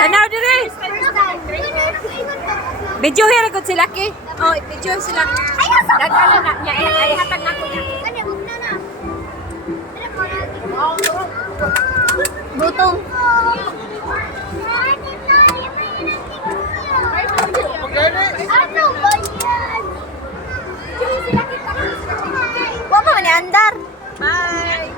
Tanaw diri. Video here gud sila ki. Oh, video sila. Dagala na niya ay hatag na ko niya. Butong. Ano ba yan? Wala pa ni andar. Bye.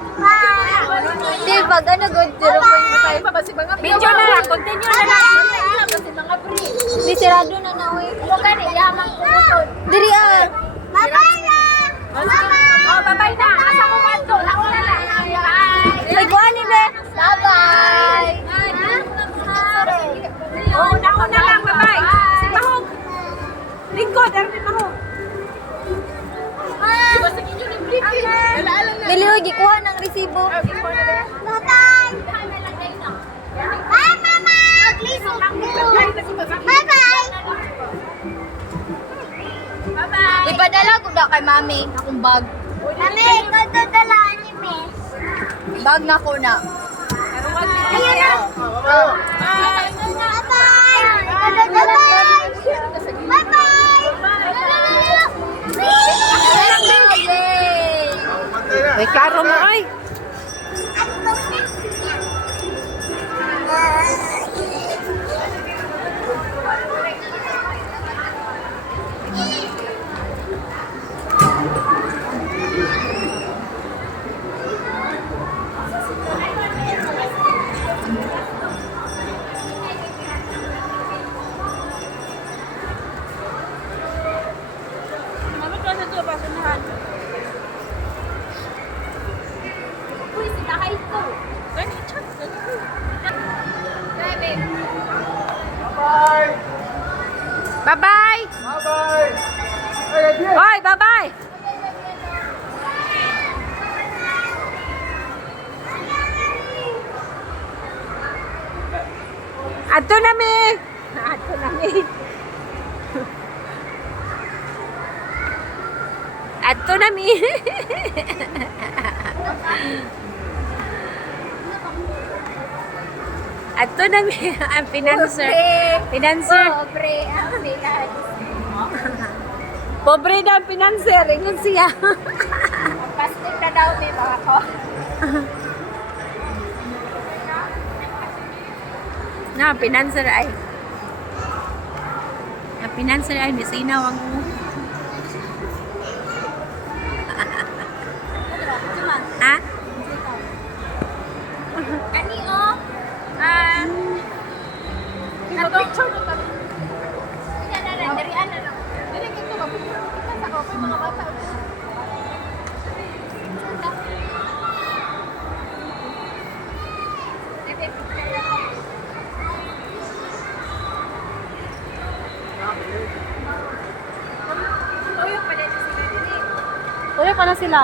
Di ba gana good 0.5 pa si mga video na lang, continue na lang. Kasi mga free. Di sirado na na uy. Mo gani yaman ko utod. Diri ah. Bye-bye na. Oh, bye-bye na. Asa mo man to? Ako na lang. Bye. Ay, kuha ni be. Bye-bye. Oh, ako na lang. Bye-bye. Si Mahog. Lingkod, ano ni Mahog? Milihoy, gikuha ng resibo. Bye-bye. Bye, mama. Bye-bye. Bye-bye. Ipadala ko na kay mami akong bag. Mami, ikaw dadalaan ni Miss. Bag na ko na. Ayun na. Bye. Bye-bye. Bye-bye. Bye-bye. May karo mo ay. Bye-bye. Bye-bye. Hoy, bye-bye. Ato na mi. Ato na mi. Ato na mi. Ato na mi ang financer. Financer. Pobre ang Pobre na ang financer. Ingon siya. Plastic na daw may mga ko. Na, financer ay. Ang financer ay misinaw ang ha? Kani o? Ito picture mo kami. Yan na lang, darian na lang. Dili kito kita sa ko mga bata. Tuyo pa na sila.